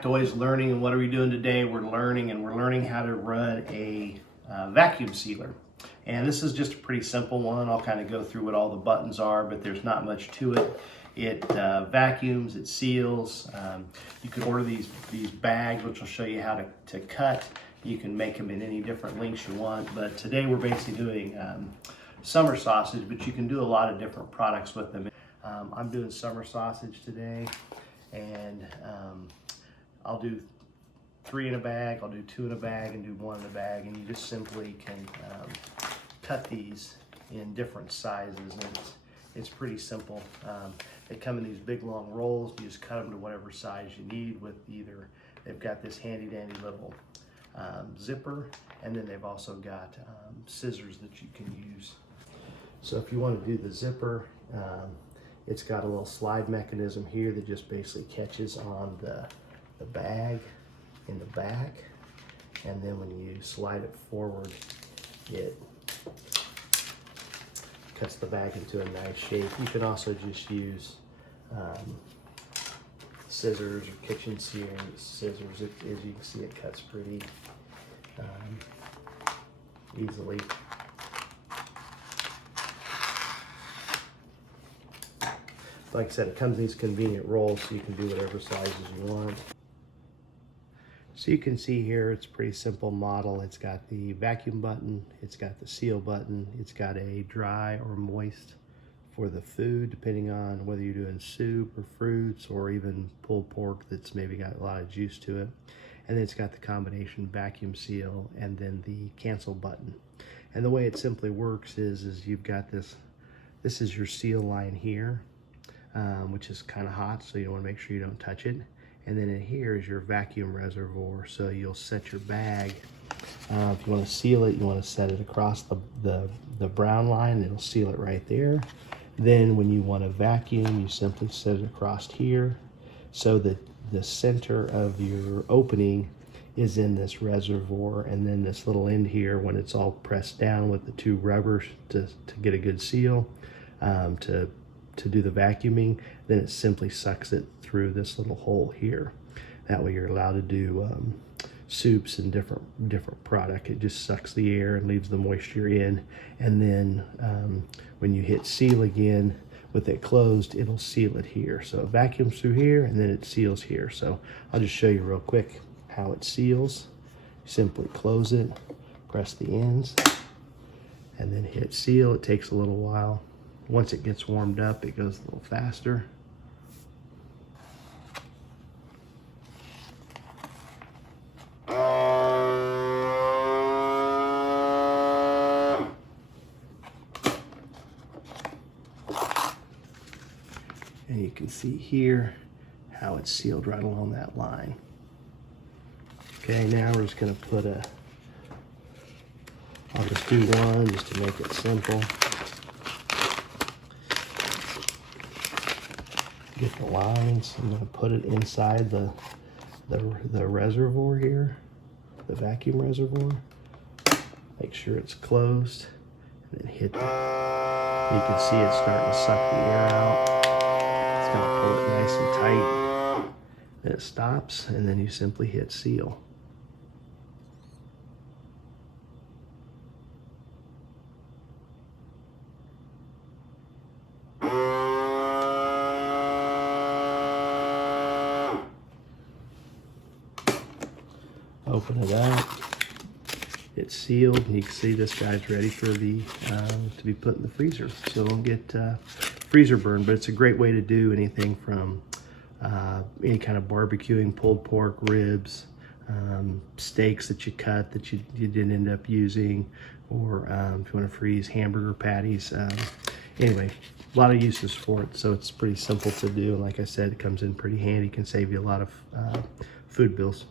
back to Always Learning. And what are we doing today? We're learning how to run a vacuum sealer. And this is just a pretty simple one. I'll kind of go through what all the buttons are, but there's not much to it. It vacuums, it seals. You can order these bags, which will show you how to cut. You can make them in any different lengths you want. But today we're basically doing summer sausage, but you can do a lot of different products with them. I'm doing summer sausage today, and I'll do 3 in a bag, I'll do 2 in a bag, and do 1 in a bag, and you just simply can cut these in different sizes, and it's pretty simple. They come in these big long rolls. You just cut them to whatever size you need with either, they've got this handy dandy little zipper, and then they've also got scissors that you can use. So if you want to do the zipper, it's got a little slide mechanism here that just basically catches on the bag in the back, and then when you slide it forward, it cuts the bag into a nice shape. You can also just use scissors or kitchen scissors. As you can see, it cuts pretty easily. Like I said, it comes in these convenient rolls, so you can do whatever sizes you want. So you can see here, it's a pretty simple model. It's got the vacuum button, it's got the seal button, it's got a dry or moist for the food, depending on whether you're doing soup or fruits or even pulled pork that's maybe got a lot of juice to it. And then it's got the combination vacuum seal and then the cancel button. And the way it simply works is you've got this is your seal line here, which is kind of hot, so you want to make sure you don't touch it. And then in here is your vacuum reservoir. So you'll set your bag. If you want to seal it, you want to set it across the brown line. It'll seal it right there. Then when you want to vacuum, you simply set it across here, so that the center of your opening is in this reservoir, and then this little end here, when it's all pressed down with the 2 rubbers to get a good seal, to do the vacuuming, then it simply sucks it through this little hole here. That way you're allowed to do soups and different product. It just sucks the air and leaves the moisture in, and then when you hit seal again with it closed, it'll seal it here. So it vacuums through here and then it seals here. So I'll just show you real quick how it seals. Simply close it, press the ends, and then hit seal. It takes a little while. Once it gets warmed up, it goes a little faster. And you can see here how it's sealed right along that line. Okay, now we're just gonna put I'll just do one just to make it simple. Get the lines. I'm going to put it inside the reservoir here, the vacuum reservoir. Make sure it's closed, and then hit it. You can see it's starting to suck the air out. It's going to pull it nice and tight. Then it stops, and then you simply hit seal. Open it up. It's sealed, and you can see this guy's ready for the to be put in the freezer, so don't get freezer burn. But it's a great way to do anything from any kind of barbecuing, pulled pork, ribs, steaks that you cut that you didn't end up using, or if you want to freeze hamburger patties. Anyway, a lot of uses for it, so it's pretty simple to do. And like I said, it comes in pretty handy. Can save you a lot of food bills.